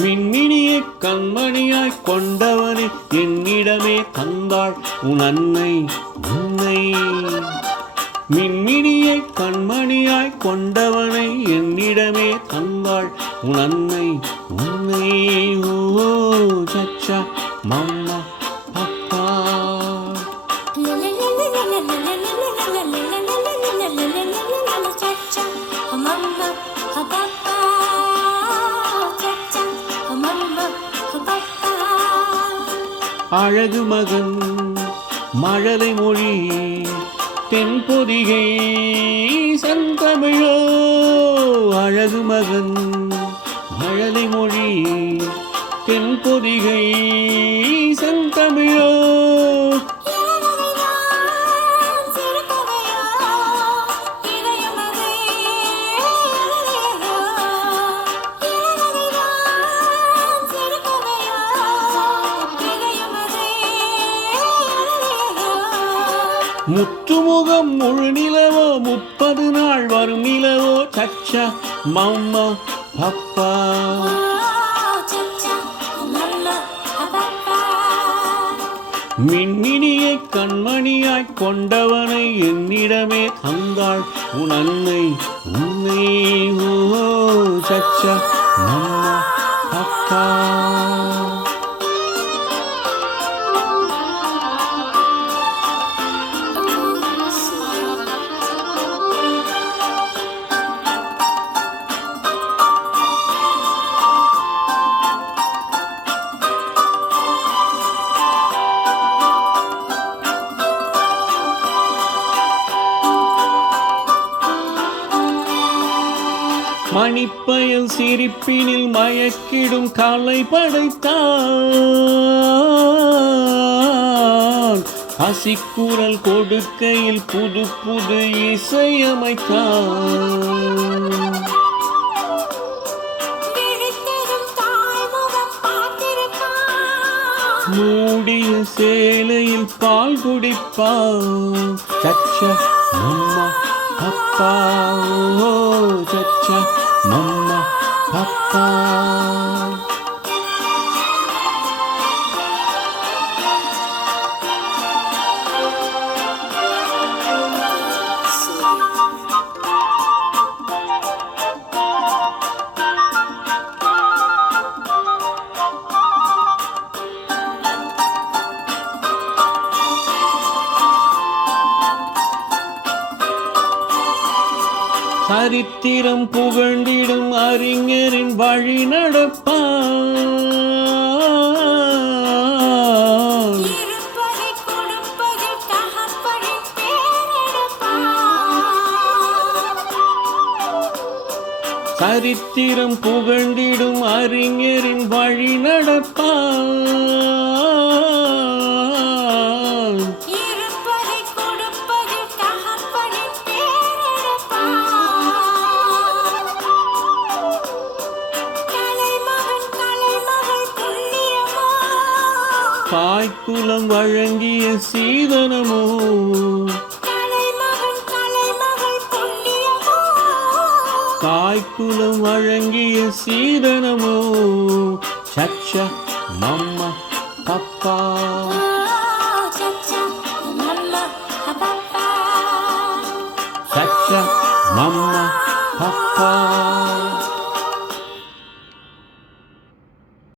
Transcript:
மின்மினியை கண்மணியாய் கொண்டவனே என்னிடமே தந்தாள் உன் அன்னை உன்னை. மின்மினியை கண்மணியாய் கொண்டவனை என்னிடமே தந்தாள் உன் அன்னை உன்னை. ஓ சச்சா மம்மா பப்பா. அழகு மகன் மழலை மொழி தென்பொதிகை செந்தமிழோ. அழகு மகன் மழலை மொழி தென்பொதிகை செந்தமிழோ. முத்துமுகம் முழு நிலவோ 30 நாள் வரும் நிலவோ சச்சா மம்மா பப்பா. மின்மினியை கண்மணியாய் கொண்டவனை என்னிடமே தந்தாள் உன் அன்னை உன்னை. ஓ சச்சா மம்மா பப்பா. மணிப்பயல் சிரிப்பினில் மயக்கிடும் கலை படைத்தான். பசிக்குரல் கொடுக்கையில் புது புது இசையமைத்தான். மூடிய சேலையில் பால் குடிப்பான். சச்சா மம்மா பப்பா. ஓ சச்சா மம்மா பப்பா. சரித்திரம் புகழ்ந்திடும் அறிஞரின் வழி நடப்பான். சரித்திரம் புகழ்ந்திடும் அறிஞரின் வழி நடப்பான். தாய்க்குலம் வழங்கிய சீதனமோ. தாய்க்குலம் வழங்கிய சீதனமோ சச்சா மம்மா பப்பா. சச்சா மம்மா பப்பா.